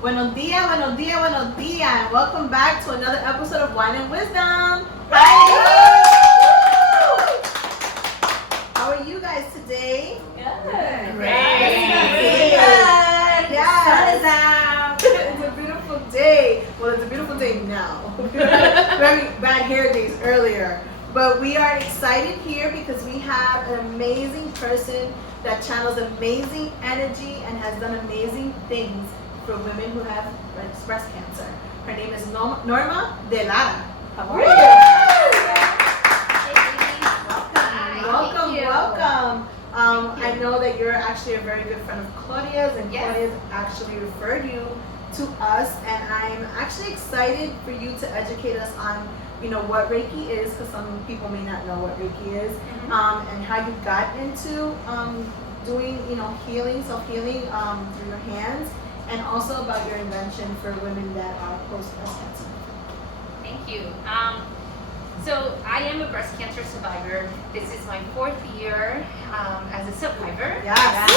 Buenos dias, buenos dias, buenos dias, and welcome back to another episode of Wine and Wisdom. Hi. How are you guys today? Good. Great. Yes. It's a beautiful day. Well, it's a beautiful day now. Very bad hair days earlier. But we are excited here because we have an amazing person that channels amazing energy and has done amazing things for women who have breast cancer. Her name is Norma de Lara. How are you? Welcome. I know that you're actually a very good friend of Claudia's, and Claudia's actually referred you to us, and I'm actually excited for you to educate us on what Reiki is, because some people may not know what Reiki is, and how you got into doing healing, self-healing through your hands, and also about your invention for women that are post-breast cancer. Thank you. So I am a breast cancer survivor. This is my 4th year as a survivor. Yes.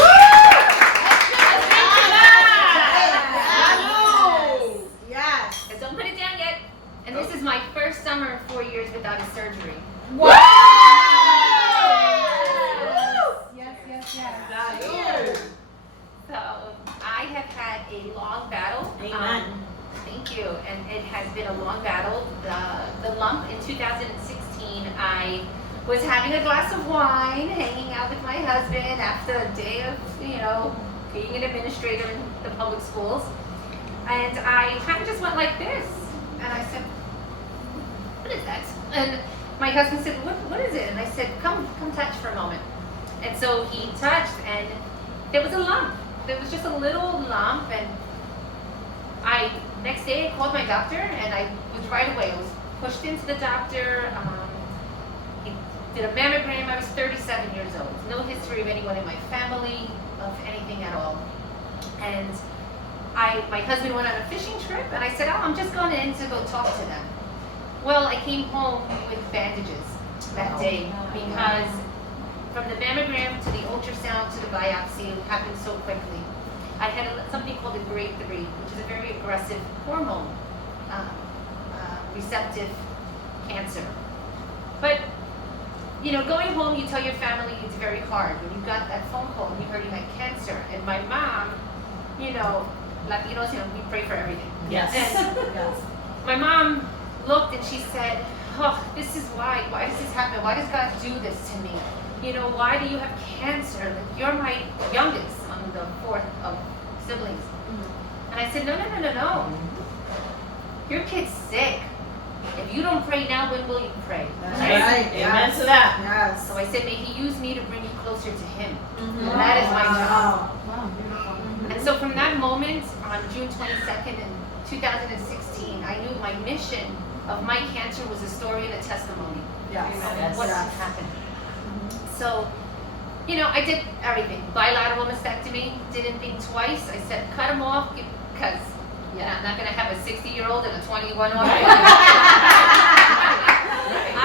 Yes. And don't put it down yet. And this is my first summer 4 years without a surgery. Wow! Yes. So I have had a long battle. Amen. Thank you. And it has been a long battle. The lump in 2016, I was having a glass of wine, hanging out with my husband after a day of, being an administrator in the public schools. And I kind of just went like this. And I said, what is that? And my husband said, what is it? And I said, come touch for a moment. And so he touched, and there was a lump. There was just a little lump, and next day I called my doctor, and I was right away. I was pushed into the doctor. He did a mammogram. I was 37 years old. No history of anyone in my family of anything at all. And my husband went on a fishing trip, and I said, I'm just going in to go talk to them. Well, I came home with bandages that day because from the mammogram to the ultrasound to the biopsy, it happened so quickly. I had something called a grade 3, which is a very aggressive hormone receptive cancer. But, going home, you tell your family it's very hard. When you got that phone call and you heard you had cancer, and my mom, Latinos, we pray for everything. Yes. Yes. My mom looked and she said, this is why does this happen? Why does God do this to me? Why do you have cancer? Like, you're my youngest. I'm the 4th of siblings. And I said, no. Your kid's sick. If you don't pray now, when will you pray? That's right. Amen to that. Yes. So I said, may he use me to bring you closer to him. Mm-hmm. And that is my job. Wow, beautiful. And so from that moment, on June 22nd in 2016, I knew my mission of my cancer was a story and a testimony. Yes. What happened. So, I did everything. Bilateral mastectomy, didn't think twice. I said, cut them off because I'm not going to have a 60-year-old and a 21-year-old. I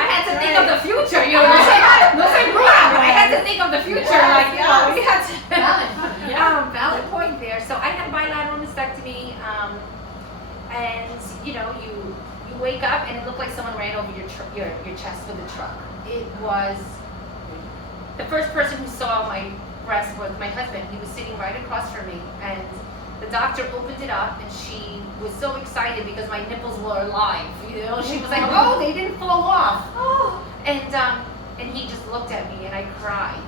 had to think of the future, I had to think of the future. We had to. Valid point there. So I had bilateral mastectomy, and you wake up and it looked like someone ran over your chest with a truck. It was. The first person who saw my breast was my husband. He was sitting right across from me, and the doctor opened it up, and she was so excited because my nipples were alive. She was like, "Oh, they didn't fall off." Oh, and he just looked at me, and I cried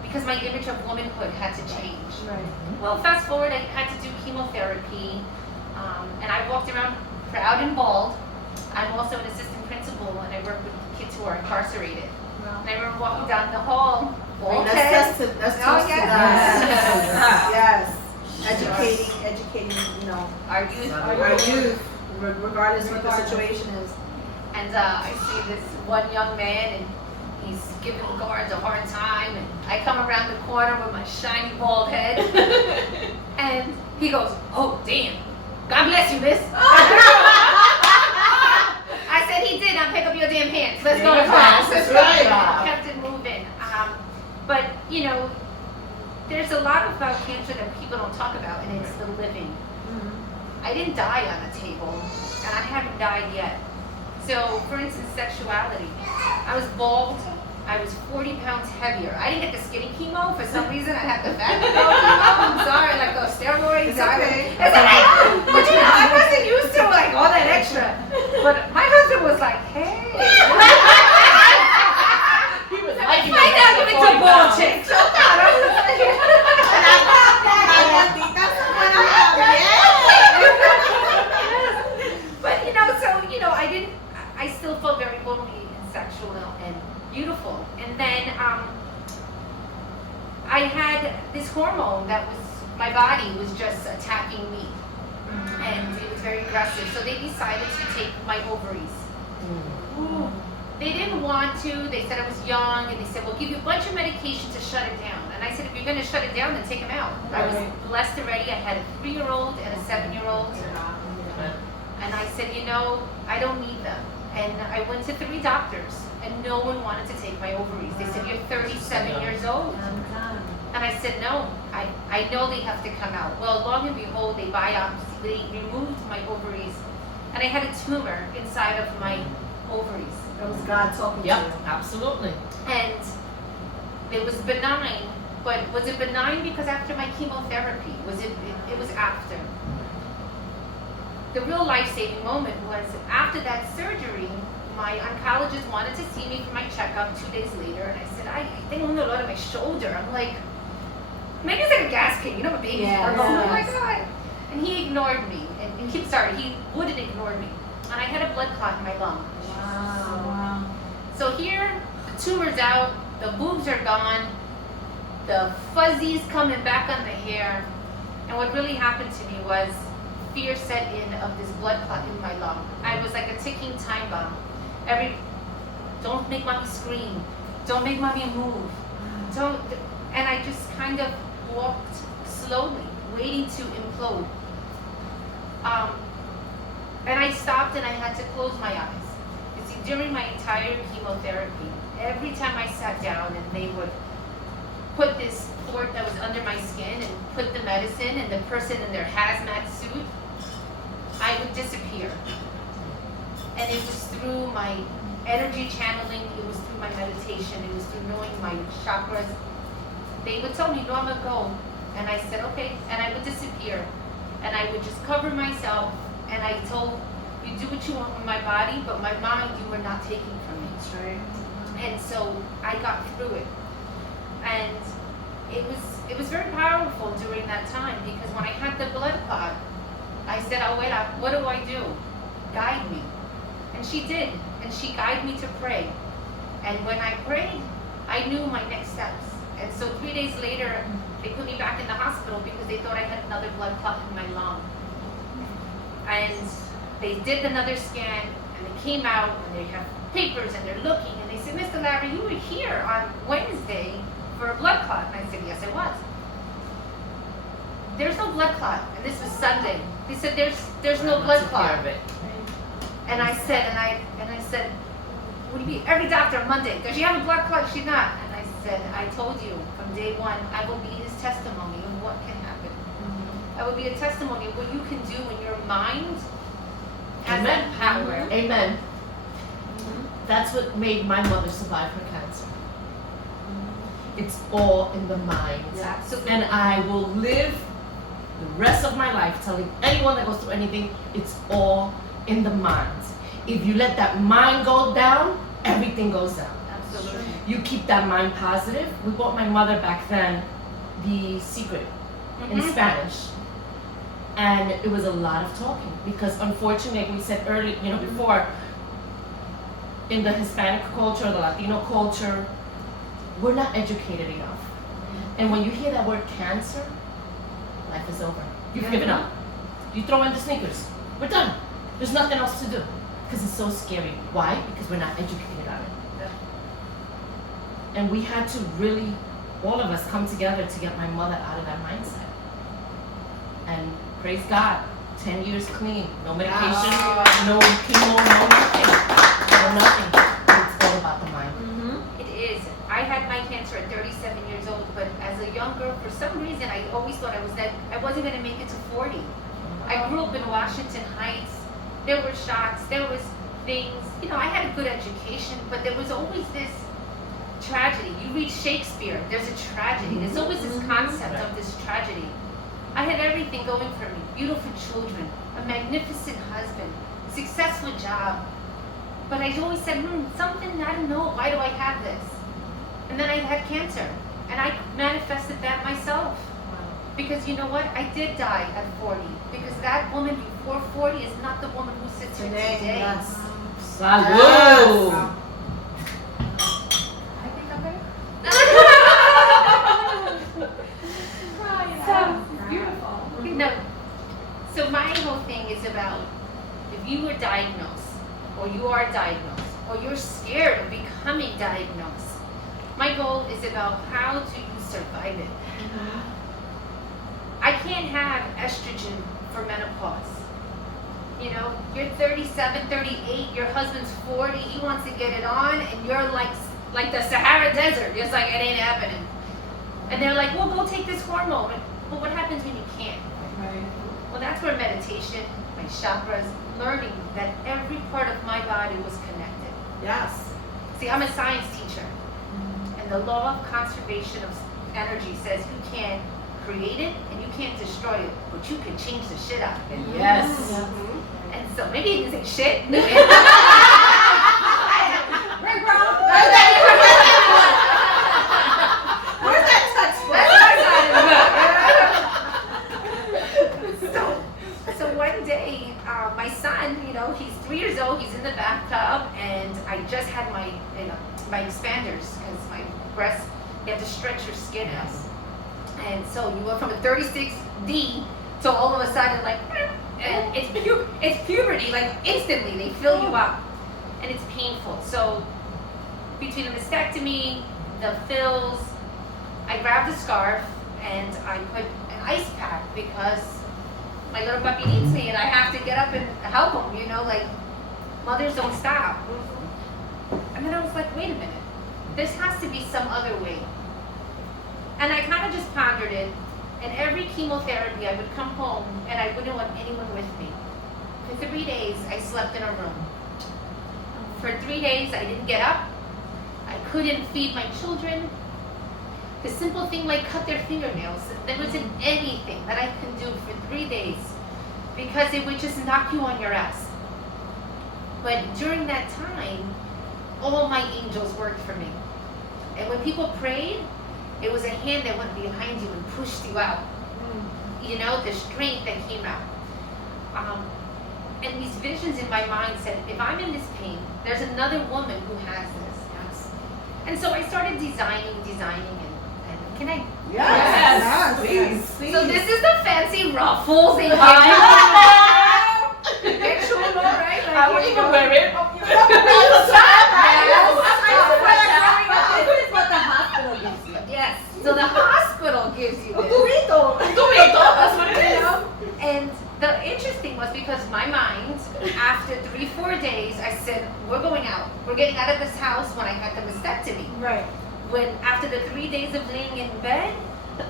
because my image of womanhood had to change. Right. Well, fast forward, I had to do chemotherapy, and I walked around proud and bald. I'm also an assistant principal, and I work with kids who are incarcerated. And I remember walking down the hall. Let's test it. Yes. Educating, our youth, regardless of what the situation is. And I see this one young man, and he's giving guards a hard time. And I come around the corner with my shiny bald head, and he goes, "Oh, damn! God bless you, miss." I said, he did not pick up your damn hands. Let's go to class. That's right. Kept it moving. But, there's a lot of cancer that people don't talk about, and it's the living. I didn't die on a table, and I haven't died yet. So, for instance, sexuality. I was bald. I was 40 pounds heavier. I didn't get the skinny chemo for some reason. I had the fat chemo. I'm sorry, like those steroids. It's okay. It's okay. But you know, I wasn't used to like all that extra. But my husband was like, hey. He was liking Find out if it's a bald chick. So But you know, so you know, I still felt very womanly and sexual and beautiful. And then I had this hormone that was, my body was just attacking me, and it was very aggressive. So they decided to take my ovaries. They didn't want to. They said I was young, and they said, we'll give you a bunch of medication to shut it down. And I said, if you're going to shut it down, then take them out. I was blessed already. I had a 3-year-old and a 7-year-old. And I said, you know, I don't need them. And I went to 3 doctors, and no one wanted to take my ovaries. They said, you're 37 years old. And I said, no, I know they have to come out. Well, long and behold, they removed my ovaries, and I had a tumor inside of my ovaries. That was God talking to you. Yep, absolutely. And it was benign, but was it benign because after my chemotherapy? It was after. The real life-saving moment was after that surgery. My oncologist wanted to see me for my checkup 2 days later, and I said, I think I'm a lot of my shoulder. I'm like, maybe it's like a gas pain, you know, a baby's birth. Oh my God. And he ignored me, and he wouldn't ignore me. And I had a blood clot in my lung. Wow. So here, the tumor's out, the boobs are gone, the fuzzies coming back on the hair. And what really happened to me was fear set in of this blood clot in my lung. I was like a ticking time bomb. Don't make mommy scream. Don't make mommy move. And I just kind of walked slowly, waiting to implode. And I stopped and I had to close my eyes. You see, during my entire chemotherapy, every time I sat down and they would put this port that was under my skin and put the medicine, and the person in their hazmat suit, I would disappear. And it was through my energy channeling, it was through my meditation, it was through knowing my chakras. They would tell me, Norma, go. And I said, okay. And I would disappear. And I would just cover myself. And I told, you do what you want with my body, but my mind you were not taking from me. That's right. And so I got through it. And it was very powerful during that time, because when I had the blood clot, I said, Abuela, what do I do? Guide me. And she did. And she guided me to pray. And when I prayed, I knew my next steps. And so 3 days later, they put me back in the hospital because they thought I had another blood clot in my lung. And they did another scan, and they came out, and they have papers, and they're looking, and they said, Mr. Lara, you were here on Wednesday for a blood clot. And I said, yes, I was. There's no blood clot. And this was Sunday. They said, there's no blood clot. And I said, what do you mean? Every doctor on Monday, does she have a blood clot? She's not. And I said, I told you from day one, I will be his testimony of what can happen. I will be a testimony of what you can do when your mind has that power. Amen. That's what made my mother survive her cancer. It's all in the mind. Absolutely. And I will live the rest of my life telling anyone that goes through anything, it's all in the mind. If you let that mind go down, everything goes down. Absolutely. You keep that mind positive. We bought my mother back then The Secret in Spanish. And it was a lot of talking, because unfortunately, we said earlier, before, in the Hispanic culture, the Latino culture, we're not educated enough. And when you hear that word cancer, life is over. You've given up. You throw in the sneakers. We're done. There's nothing else to do. Because it's so scary. Why? Because we're not educated on it. And we had to really, all of us, come together to get my mother out of that mindset. And praise God, 10 years clean, no medication, no chemo, no nothing. No nothing. It's all about the mind. It is. I had my cancer at 37 years old, but as a younger, for some reason, I always thought I wasn't going to make it to 40. I grew up in Washington Heights. There were shots, there was things, I had a good education, but there was always this tragedy. You read Shakespeare, there's a tragedy. There's always this concept of this tragedy. I had everything going for me. Beautiful children, a magnificent husband, successful job. But I always said, something, I don't know, why do I have this? And then I had cancer, and I manifested that myself. Because you know what? I did die at 40. Because that woman before 40 is not the woman who sits here today. Yes. Salud! I think I'm better. Beautiful. Okay, no. So my whole thing is about if you were diagnosed, or you are diagnosed, or you're scared of becoming diagnosed, my goal is about how do you survive it. I can't have estrogen for menopause. You're 37, 38, your husband's 40, he wants to get it on, and you're like the Sahara Desert. It's like, it ain't happening. And they're like, well, go take this hormone. Well, what happens when you can't? Right. Well, that's where meditation, my chakras, learning that every part of my body was connected. Yes. See, I'm a science teacher, and the law of conservation of energy says you can't create it and you can't destroy it, but you can change the shit out of it. Yes. And so maybe you can say shit. Where's that touch? So one day, my son, he's 3 years old, he's in the bathtub, and I just had my expanders, because my breasts, you have to stretch your skin out. And so you went from a 36D to all of a sudden and it's puberty, like instantly, they fill you up, and it's painful. So between the mastectomy, the fills, I grabbed a scarf and I put an ice pack because my little puppy needs me and I have to get up and help him, mothers don't stop. And then I was like, wait a minute, there has to be some other way. And I kind of just pondered it, and every chemotherapy I would come home and I wouldn't want anyone with me. For 3 days I slept in a room. For 3 days I didn't get up, I couldn't feed my children. The simple thing like cut their fingernails, there wasn't anything that I could do for 3 days because it would just knock you on your ass. But during that time, all my angels worked for me. And when people prayed, it was a hand that went behind you and pushed you out. The strength that came out. And these visions in my mind said, if I'm in this pain, there's another woman who has this. Yes. And so I started designing, and can I? Yes, please. So this is the fancy ruffles and Get your right? I wouldn't even wear it. Yes. So the hospital gives you this. Bonito. That's what it is. And the interesting was because my mind, after 3-4 days, I said, we're going out. We're getting out of this house when I had the mastectomy. Right. When after the 3 days of laying in bed,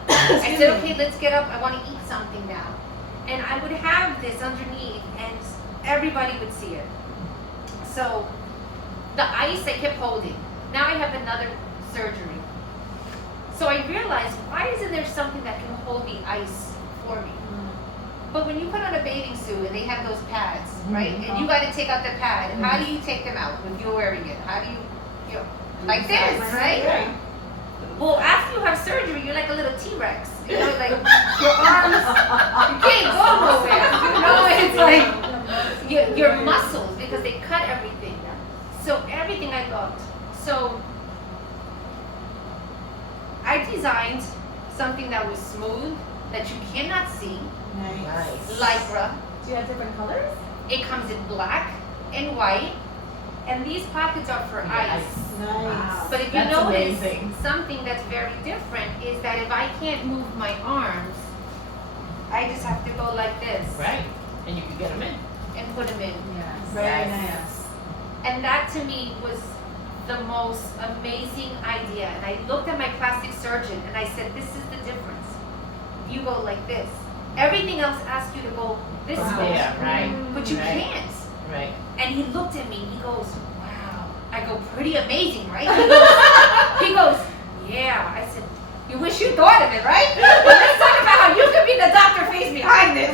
I said, okay, let's get up. I want to eat something now. And I would have this underneath and everybody would see it. So the ice I kept holding. Now I have another surgery. So I realized, why isn't there something that can hold the ice for me? But when you put on a bathing suit and they have those pads, right? And you got to take out the pad. How do you take them out when you're wearing it? How do you like this, right? Well, after you have surgery, you're like a little T-Rex. Like your arms, you can't go nowhere. It's like your muscles, because they cut everything. So everything I loved. So I designed something that was smooth, that you cannot see. Nice. Lycra. Do you have different colors? It comes in black and white. And these pockets are for ice. Nice. But if you That's notice, amazing. something that's very different is that if I can't move my arms, I just have to go like this. Right. And you can get them in. And put them in. Very Yes. nice. And that to me was the most amazing idea. And I looked at my plastic surgeon and I said, this is the difference. You go like this. Everything else asks you to go this way. Yeah, right. But you Right. can't. Right. And he looked at me, he goes, wow. I go, pretty amazing, right? He goes, yeah. I said, you wish you thought of it, right? But let's talk about how you could be the doctor face behind it.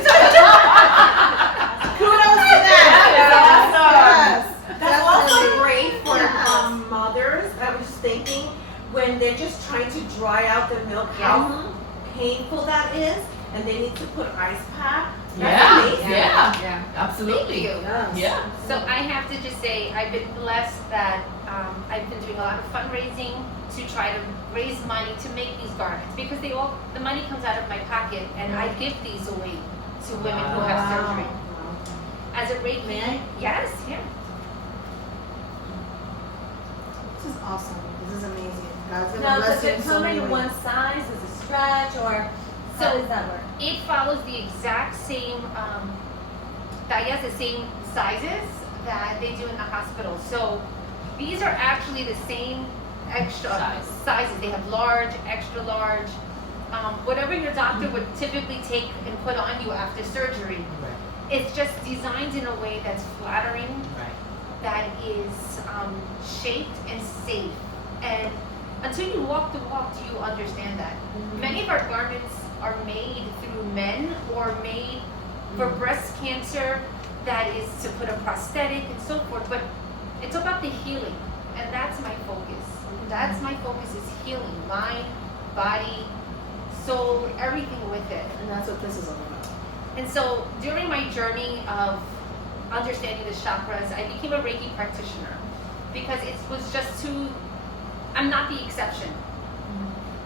Kudos to that. Yes. That's also Definitely. great for Yes. mothers. I was just thinking, when they're just trying to dry out the milk, how painful that is, and they need to put ice pack. That's Yeah. amazing. Yeah. Yeah. Absolutely. Thank you. Yes. Yeah. So I have to just say, I've been blessed that I've been doing a lot of fundraising to try to raise money to make these garments, because the money comes out of my pocket, and I give these away to women who have Wow. surgery. As a Reiki, May I? yes, yeah. This is awesome. This is amazing. God's gonna Now, bless does you it in so come many in ways. one size? Does it stretch, or how So- does that work? It follows the exact same tallas, the same sizes that they do in the hospital. So these are actually the same extra sizes. They have large, extra large, whatever your doctor would typically take and put on you after surgery. Right. It's just designed in a way that's flattering, Right. that is shaped and safe. And until you walk the walk, do you understand that? Many of our garments are made through men or made for breast cancer, that is to put a prosthetic and so forth, but it's about the healing, and that's my focus. That's my focus, is healing, mind, body, soul, everything with it. And that's what this is all about. And so during my journey of understanding the chakras, I became a Reiki practitioner, because it was just too, I'm not the exception.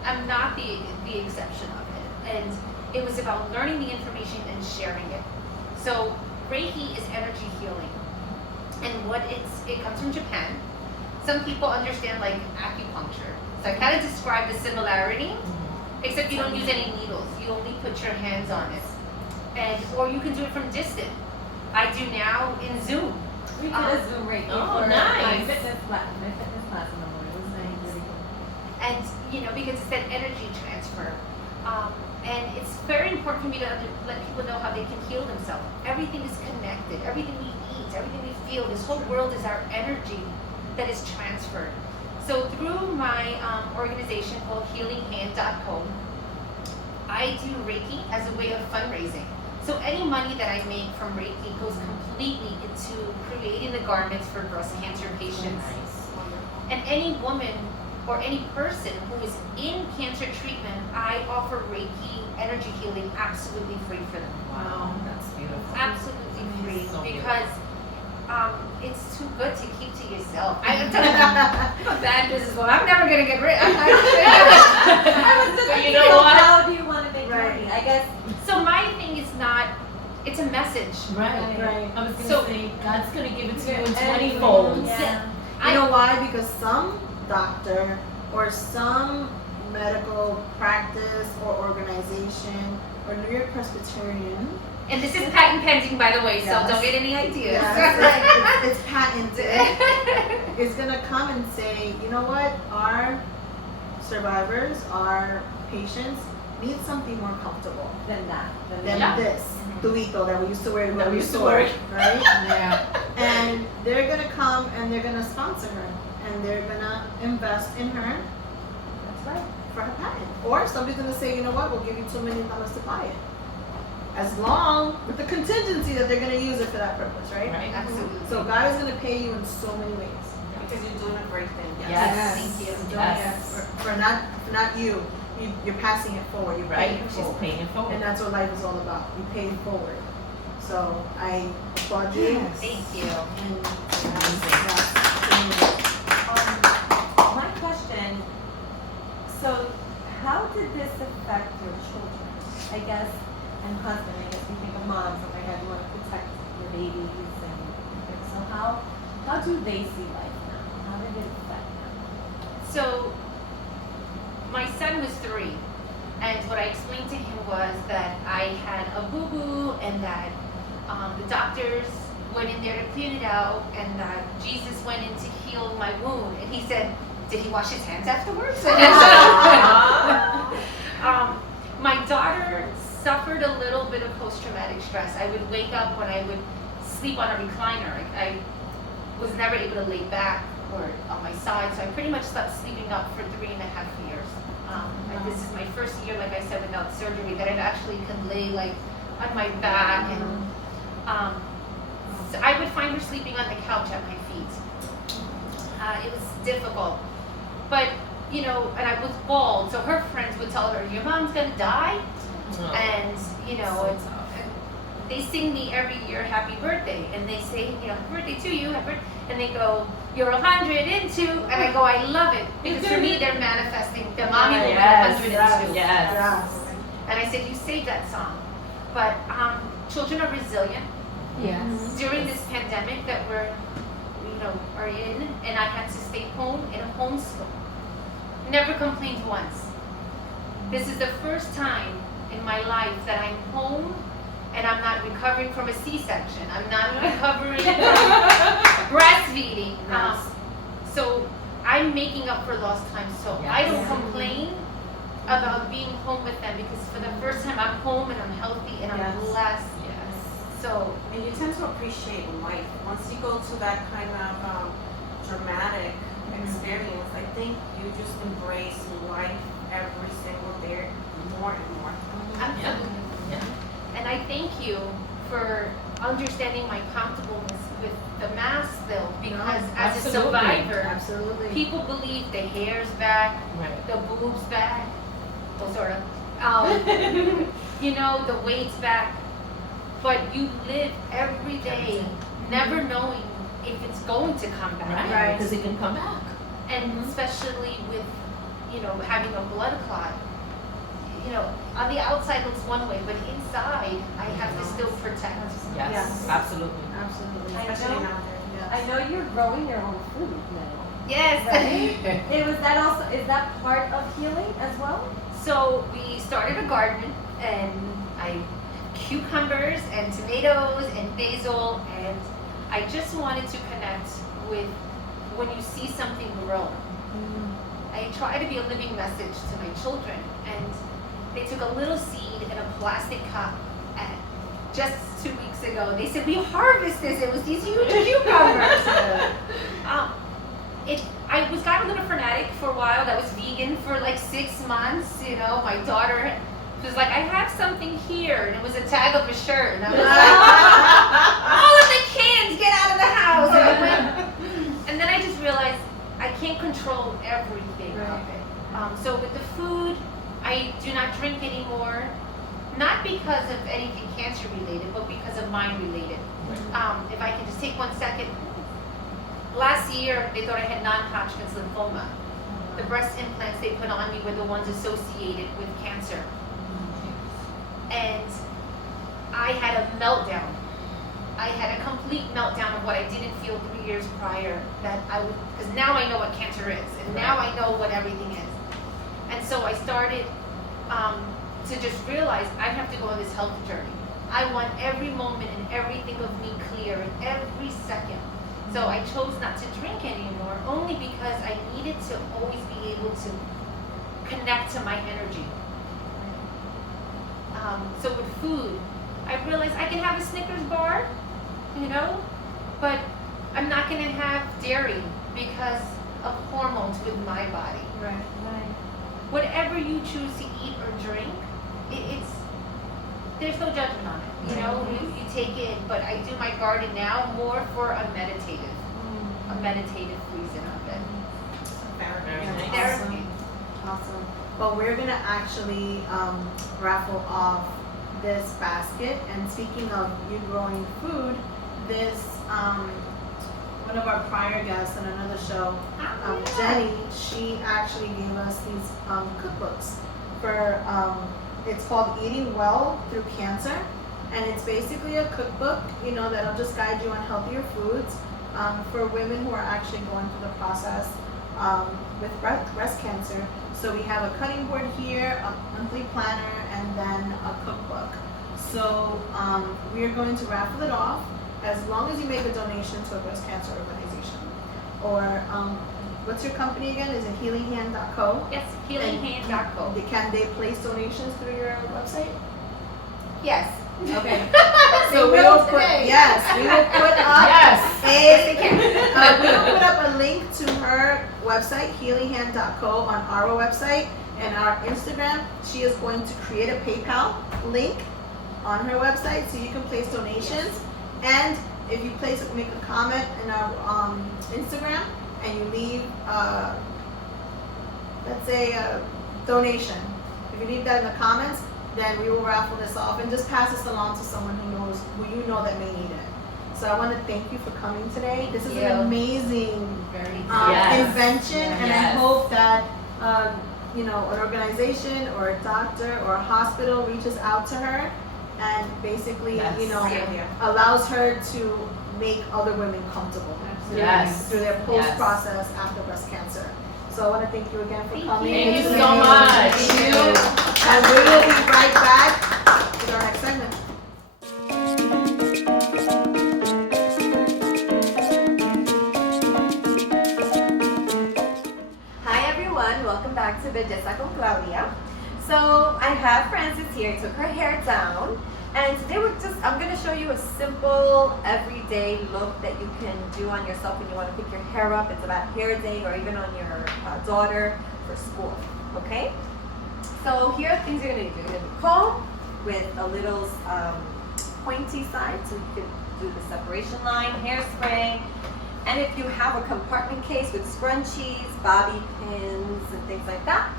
I'm not the exception of it. And it was about learning the information and sharing it. So Reiki is energy healing. And it comes from Japan. Some people understand like acupuncture. So I kind of describe the similarity, except you don't use any needles. You only put your hands on it. Or you can do it from distant. I do now in Zoom. We did a Zoom Reiki Oh, for nice. my fitness class in the morning. It was nice, really cool. And because it's that energy transfer, and it's very important for me to let people know how they can heal themselves. Everything is connected. Everything we eat, everything we feel, this whole world is our energy that is transferred. So through my organization called healinghand.co, I do Reiki as a way of fundraising. So any money that I make from Reiki goes completely into creating the garments for breast cancer patients. And any woman or any person who is in cancer treatment, I offer Reiki energy healing absolutely free for them. Wow, that's beautiful. Absolutely free, So beautiful. because it's too good to keep to yourself. I'm a bad businesswoman. I'm never gonna get rich. But you know So what? how do you want to make Right. money? I guess. So my thing is not. It's a message. Right. Right. I was gonna So- say, God's gonna give it to you in And- 20 folds. Yeah. You know why? Because some doctor or some medical practice or organization or New York Presbyterian, And this is patent pending, by the way, so Yes. don't get any ideas. it's patented, is gonna come and say, you know what, our survivors, our patients need something more comfortable Than that. than Yeah. this tubito that we used to wear to That go we to used to store, wear. right? Yeah. And they're gonna come and they're gonna sponsor her and they're gonna invest in her That's right. for her patent. Or somebody's gonna say, you know what, we'll give you $2 million to buy it. As long with the contingency that they're gonna use it for that purpose, right? Right. Absolutely. So God is gonna pay you in so many ways. Because you're doing a great thing. Yes. Thank you. Yes. For not you. You're passing it forward. You're Right. paying it She's forward. paying it And forward. that's what life is all about. You pay it forward. So I applaud you. Thank you. And Amazing. My question, so how did this affect your children? I guess, and husband, I guess we think of moms, and I had you want to protect your babies and things. So how do they see life now? How did it affect them? So, my son was 3, and what I explained to him was that I had a boo-boo and that the doctors went in there to clean it out, and Jesus went in to heal my wound. And he said, did he wash his hands afterwards? My daughter suffered a little bit of post-traumatic stress. I would wake up when I would sleep on a recliner. I was never able to lay back or on my side, so I pretty much stopped sleeping up for 3.5 years. And this is my first year, like I said, without surgery, that I actually can lay like on my back, and so I would find her sleeping on the couch at my feet. It was difficult, but you know, and I was bald, so her friends would tell her, "Your mom's gonna die," and you know, it's. They sing me every year happy birthday, and they say, you know, happy birthday to you, and they go, you're 102, and I go, I love it, because for me they're manifesting, the mommy will be 102. Yes. And I said, you saved that song. But children are resilient. Yes. During this pandemic that we're, you know, are in, and I had to stay home in a homeschool. Never complained once. This is the first time in my life that I'm home and I'm not recovering from a C-section. I'm not recovering from breastfeeding. So I'm making up for lost time. So I don't complain about being home with them, because for the first time I'm home and I'm healthy and I'm blessed. Yes. So And you tend to appreciate life. Once you go to that kind of dramatic experience, I think you just embrace life every single day more and more. absolutely. Yeah. And I thank you for understanding my comfortableness with the mask still, because as a Absolutely. survivor, Absolutely. people believe the hair's back, Right. the boobs back, well, sort of. You know, the weight's back, but you live every day never knowing if it's going to come back. Right. Because it can come back. And especially with, you know, having a blood clot. You know, on the outside looks one way, but inside I have to still protect. Yes. Yes. Absolutely. Absolutely. I Especially know. nowadays. I know you're growing your own food now. Yes. Right? Was that also, is that part of healing as well? So we started a garden, and I cucumbers and tomatoes and basil, and I just wanted to connect with when you see something grow. I try to be a living message to my children, and they took a little seed in a plastic cup, and just 2 weeks ago they said, we harvested it was these huge cucumbers. I got a little fanatic for a while. I was vegan for like 6 months. You know, my daughter was like, I have something here, and it was a tag of a shirt, and I was like, all of the kids get out of the house. And I went, and then I just realized I can't control everything of it. So with the food, I do not drink anymore, not because of anything cancer related, but because of mind related. If I can just take 1 second. Last year, they thought I had non-Hodgkin's lymphoma. The breast implants they put on me were the ones associated with cancer. And I had a meltdown. I had a complete meltdown of what I didn't feel 3 years prior, that I would, because now I know what cancer is, and now I know what everything is. And so I started to just realize I have to go on this health journey. I want every moment and everything of me clear in every second. So I chose not to drink anymore, only because I needed to always be able to connect to my energy. So with food, I realized I can have a Snickers bar, you know, but I'm not going to have dairy because of hormones with my body. Right. Whatever you choose to eat or drink, there's no judgment on it. You know, you take it, but I do my garden now more for a meditative reason of it. Very Yeah. nice. Therapy. Awesome. Well, we're gonna actually raffle off this basket. And speaking of you growing food, this one of our prior guests on another show, Jenny, she actually gave us these cookbooks for it's called Eating Well Through Cancer, and it's basically a cookbook, you know, that'll just guide you on healthier foods for women who are actually going through the process with breast cancer. So we have a cutting board here, a monthly planner, and then a cookbook. So we are going to raffle it off. as long as you make a donation to a breast cancer organization, or what's your company again? Is it healinghand.co? Yes, healinghand.co. Can they place donations through your website? Yes. Okay. So we will put today. yes, we will put up Yes. we will put up a link to her website, healinghand.co, on our website and our Instagram. She is going to create a PayPal link on her website so you can place donations. And if you make a comment in our Instagram and you leave, let's say a donation, if you leave that in the comments, then we will raffle this off and just pass this along to someone who you know that may need it. So I want to thank you for coming today. This is an amazing Yes. invention, and I hope that an organization or a doctor or a hospital reaches out to her and basically allows her to make other women comfortable through their post process after breast cancer. So I want to thank you again for coming. Thank you so much. Thank you. And we will be right back with our next segment. Hi everyone, welcome back to Belleza con Claudia. So I have Frances here, took her hair down, and today I'm going to show you a simple everyday look that you can do on yourself when you want to pick your hair up. It's about hair day or even on your daughter for school, okay? So here are things you're going to do. You're going to comb with a little pointy side so you can do the separation line, hairspray. And if you have a compartment case with scrunchies, bobby pins, and things like that,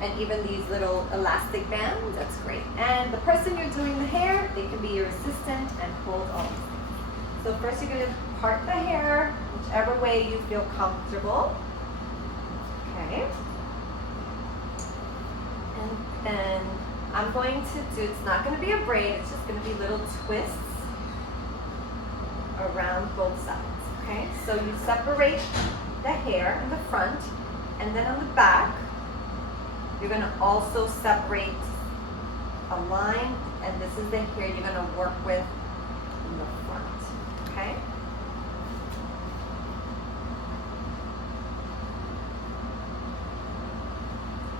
and even these little elastic bands, that's great. And the person you're doing the hair, they can be your assistant and hold all these things. So first you're going to part the hair, whichever way you feel comfortable. Okay. And then I'm going to do, it's not going to be a braid, it's just going to be little twists around both sides. Okay, so you separate the hair in the front, and then on the back, you're going to also separate a line, and this is the hair you're going to work with in the front. Okay?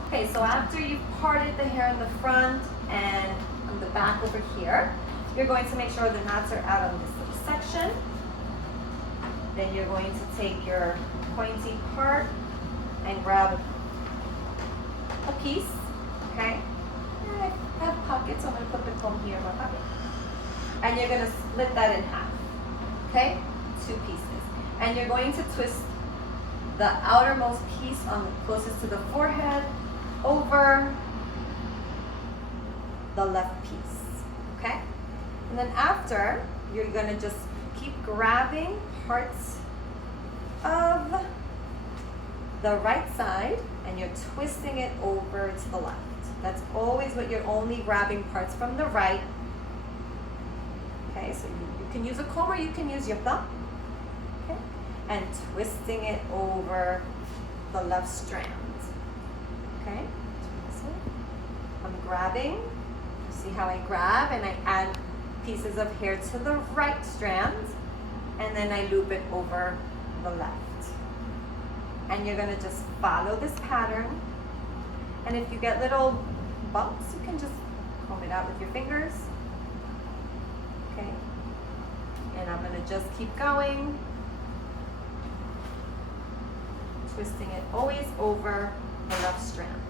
Okay, so after you've parted the hair in the front and on the back over here, you're going to make sure the knots are out on this little section. Then you're going to take your pointy part and grab a piece, okay? And I have pockets, so I'm going to put the comb here in my pocket. And you're going to split that in half, okay? 2 pieces. And you're going to twist the outermost piece on the closest to the forehead over the left piece, okay? And then after, you're going to just keep grabbing parts of the right side and you're twisting it over to the left. That's always what you're only grabbing parts from the right. Okay, so you can use a comb or you can use your thumb. Okay, and twisting it over the left strand. Okay, this way. I'm grabbing. See how I grab and I add pieces of hair to the right strand, and then I loop it over the left. And you're gonna just follow this pattern. And if you get little bumps, you can just comb it out with your fingers. Okay. And I'm gonna just keep going. Twisting it always over the left strand.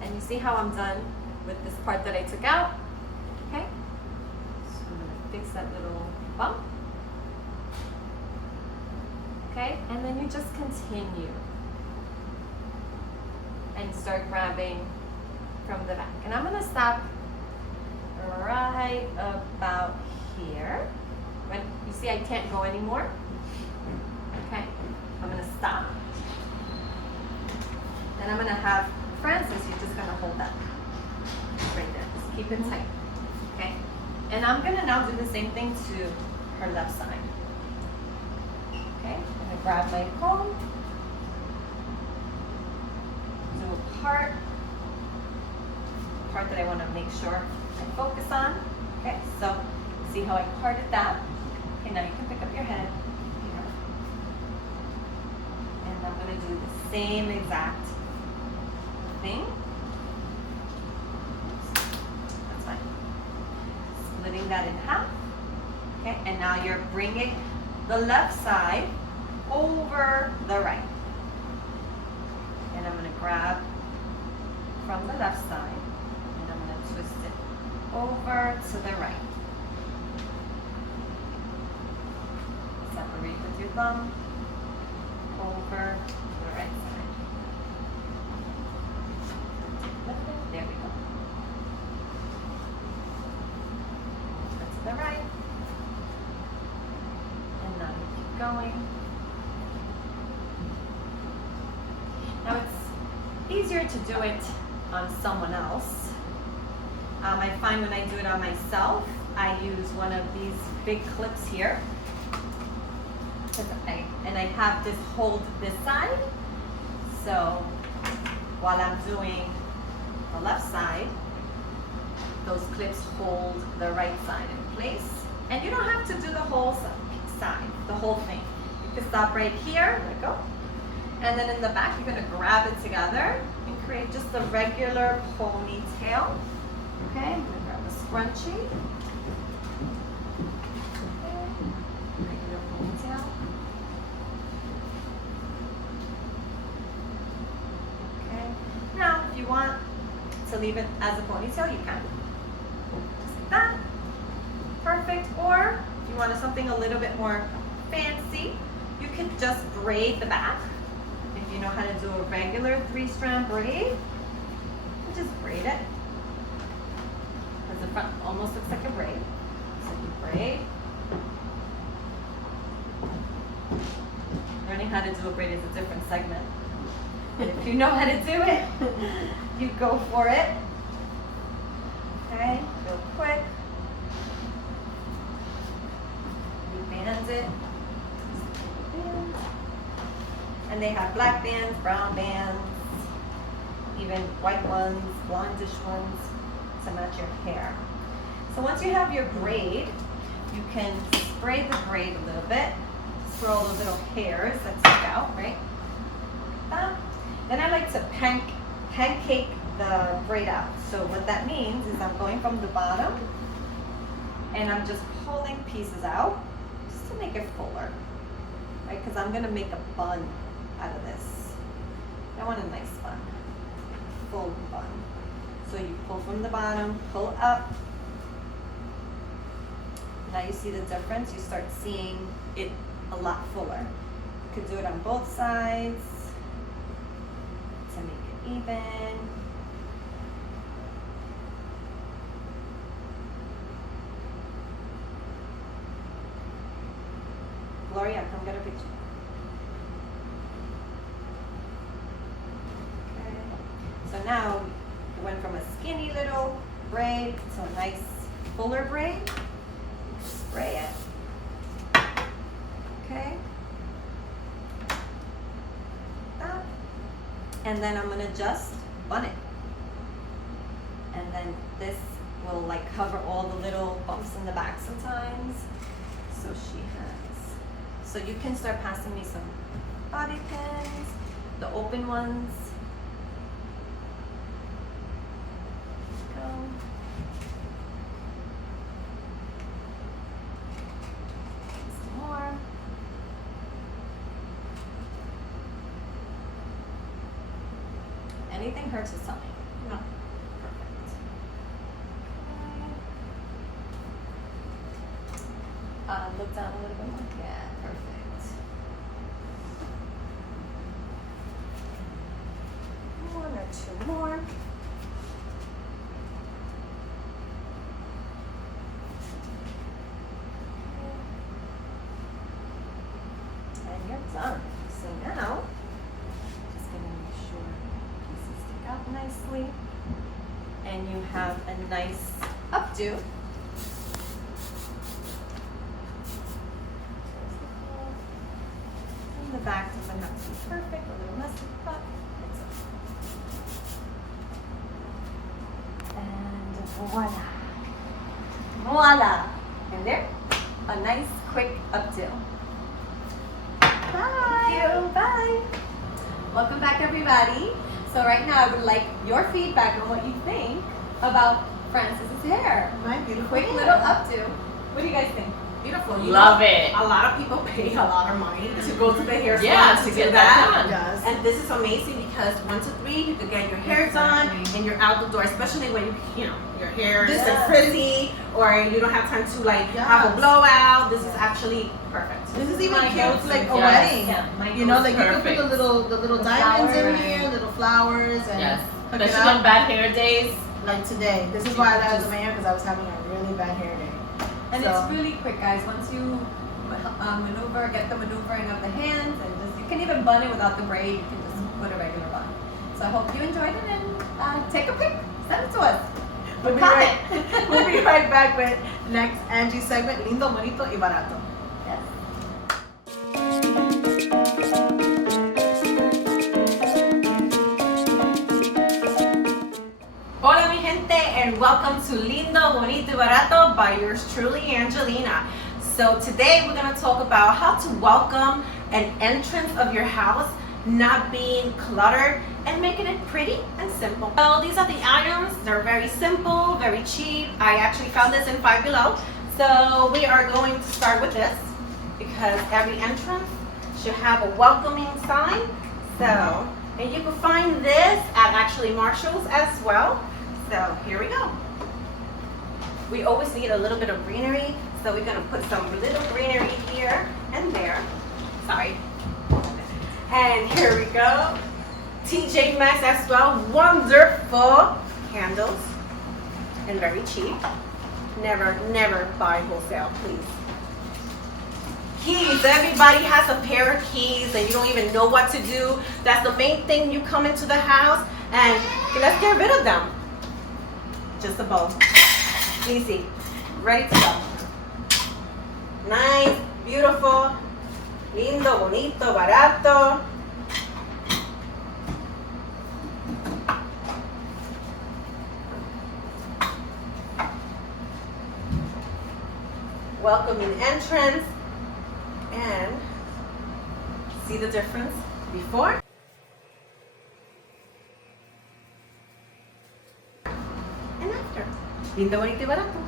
And you see how I'm done with this part that I took out? Okay? So I'm gonna fix that little bump. Okay? And then you just continue. And start grabbing from the back. And I'm gonna stop right about here. When you see I can't go anymore. Okay? I'm gonna stop. And I'm gonna have Frances, you're just gonna hold that right there. Just keep it tight. Okay? And I'm gonna now do the same thing to her left side. Okay? I'm gonna grab my comb, do a part, part that I want to make sure I focus on. Okay, so see how I parted that? Okay, now you can pick up your head here. And I'm going to do the same exact thing. That's fine. Splitting that in half. Okay, and now you're bringing the left side over the right. And I'm going to grab from the left side and I'm going to twist it over to the right. Separate with your thumb over to the right side. There we go. To the right. And now you keep going. Now it's easier to do it on someone else. I find when I do it on myself, I use one of these big clips here. And I have this hold this side. So while I'm doing the left side, those clips hold the right side in place. And you don't have to do the whole side, the whole thing. You can stop right here, there we go. And then in the back, you're gonna grab it together and create just a regular ponytail. Okay, I'm gonna grab a scrunchie. Okay, regular ponytail. Okay, now if you want to leave it as a ponytail, you can. Just like that. Perfect. Or if you wanted something a little bit more fancy, you could just braid the back. If you know how to do a regular 3-strand braid, you just braid it. Because the front almost looks like a braid. So you braid. Learning how to do a braid is a different segment. And if you know how to do it, you go for it. Okay, real quick. You band it. And they have black bands, brown bands, even white ones, blondish ones to match your hair. So once you have your braid, you can spray the braid a little bit for all those little hairs that stick out, right? Then I like to pancake the braid out. So what that means is I'm going from the bottom and I'm just pulling pieces out just to make it fuller, right? Because I'm gonna make a bun out of this. I want a nice bun, full bun. So you pull from the bottom, pull up. Now you see the difference. You start seeing it a lot fuller. You could do it on both sides to make it even. Gloria, come get a picture. So now it went from a skinny little braid to a nice fuller braid. Spray it. Okay. That. And then I'm gonna just bun it. And then this will like cover all the little bumps in the back sometimes. So she has. So you can start passing me some bobby pins, the open ones. Some more. Anything hurts with something? No. Perfect. Okay. Look down a little bit more. Yeah, perfect. One or two more. And you're done. So now, just gonna make sure pieces stick out nicely. And you have a nice updo. And the back doesn't have to be perfect, a little messy, but it's okay. And Voila. Voila. And there, a nice quick updo. Bye. Bye. Welcome back, everybody. So right now, I would like your feedback on what you think about Frances's hair. My beautiful Quick hair. little updo. What do you guys think? Beautiful. Love it. A lot of people pay a lot of money to go to the hair salon Yeah, to to do get that. that done. Yes. And this is amazing because 1 to 3, you could get your hair done and you're out the door, especially when your hair is This- frizzy or you don't have time to have a Yes. blowout. This is actually perfect. This is even My cute for like a go-to. wedding. Yeah, my You know, like you can put Perfect. the little The diamonds in flowers. here, little flowers, and Yes. hook it Especially up. on bad hair days. Like today. This is why I got my hair because I was having a really bad hair day. And So- it's really quick, guys. Once you get the maneuvering of the hands, and just you can even bun it without the braid. You can just put a regular bun. So I hope you enjoyed it, and take a pic, send it to us. We'll be Comment. we'll be right back with next Angie segment, Lindo, Bonito y Barrato. Yes. Hola mi gente and welcome to Lindo, Bonito y Barrato by yours truly, Angelina. So today we're going to talk about how to welcome an entrance of your house not being cluttered and making it pretty and simple. So these are the items. They're very simple, very cheap. I actually found this in Five Below. So we are going to start with this because every entrance should have a welcoming sign. So, and you can find this at actually Marshall's as well. So here we go. We always need a little bit of greenery, so we're gonna put some little greenery here and there. Sorry. And here we go. TJ Maxx as well. Wonderful candles and very cheap. Never buy wholesale, please. Keys. Everybody has a pair of keys and you don't even know what to do. That's the main thing. You come into the house and let's get rid of them. Just a bow. Easy. Ready to go. Nice, beautiful, lindo, bonito, barato. Welcoming entrance. And see the difference before and after. Lindo, bonito y barato.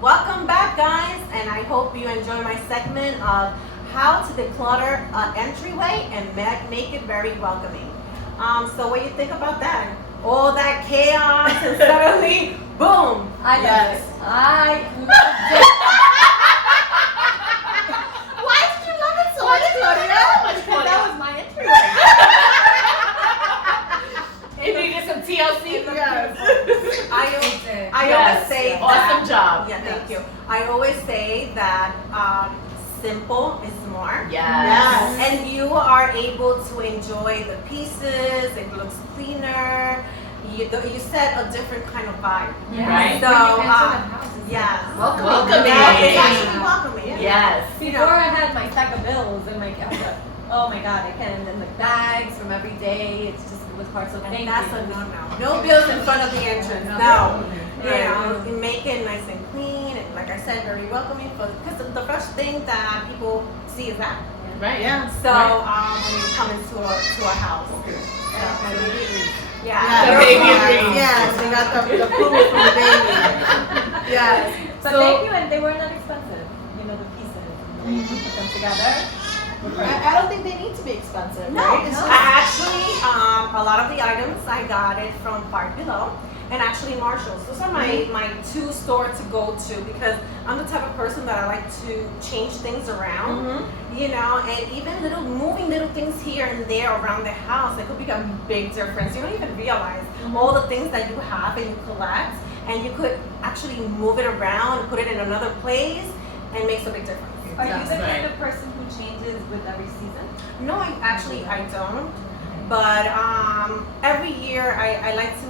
Welcome back, guys, and I hope you enjoy my segment of how to declutter an entryway and make it very welcoming. So what do you think about that? All that chaos and suddenly, boom! I love Yes. it. I love it. Why did you love it so much, Claudia? Because that was my entryway. You needed some TLC. Yes. I Yes. always say Awesome that, job. Yeah, thank you. I always say that simple is more. Yes. And you are able to enjoy the pieces. It looks cleaner. You set a different kind of vibe. Right. So, When you enter the house, it's yes. Welcoming. Yeah, it's actually welcoming. Yes. Before I had my stack of bills in my camera. Oh my god, I can't. And then the bags from every day. It's just, it was hard. So thank And that's you. a no-no. No bills in front of the entrance. No. You know, you make it nice and clean, and like I said, very welcoming. Because the first thing that people see is that. Right. Yeah. So Right. when you come into a house. Yeah. The Your baby cards. dreams. Yes, they got the approval from the baby. Yes. But So- thank you, and they were not expensive. You know, the pieces. You put them together. I don't think they need to be expensive, No, right? It's I just- actually, a lot of the items I got it from Five Below and actually Marshall's. Those are my two stores to go to because I'm the type of person that I like to change things around, you know, and even moving little things here and there around the house, it could make a big difference. You don't even realize all the things that you have and you collect, and you could actually move it around and put it in another place and makes a big difference. Are you the Right. kind of person who changes with every season? No, I don't. But every year I like to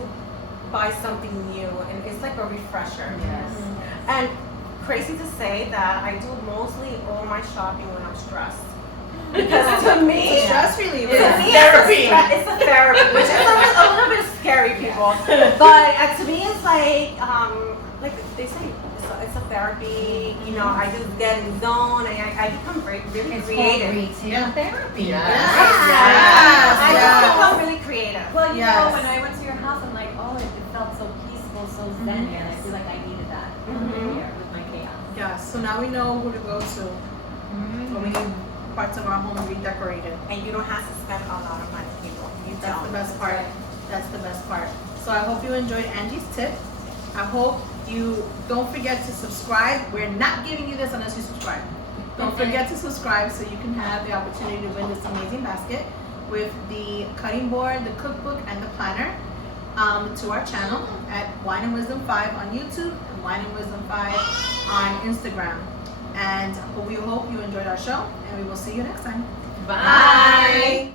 buy something new, and it's like a refresher. Yes. And crazy to say that I do mostly all my shopping when I'm stressed. Because to me, It's a stress reliever. to me Therapy. It's a therapy, which is a little bit scary, people. But to me, it's like they say, it's a therapy. You know, I just get in the zone and I become really creative. Retail therapy. Yes. I Yes. just become really creative. Well, you Yes. know, when I went to your house, I'm like, oh, it felt so peaceful, so zen, and I feel like I needed that here with my chaos. Yes. So now we know who to go to when we need parts of our home redecorated. And you don't have to spend a lot of money, people. You That's don't. the best part. That's the best part. So I hope you enjoyed Angie's tip. I hope you don't forget to subscribe. We're not giving you this unless you subscribe. Don't forget to subscribe so you can have the opportunity to win this amazing basket with the cutting board, the cookbook, and the planner to our channel at Wine and Wisdom 5 on YouTube and Wine and Wisdom 5 on Instagram. And we hope you enjoyed our show, and we will see you next time. Bye.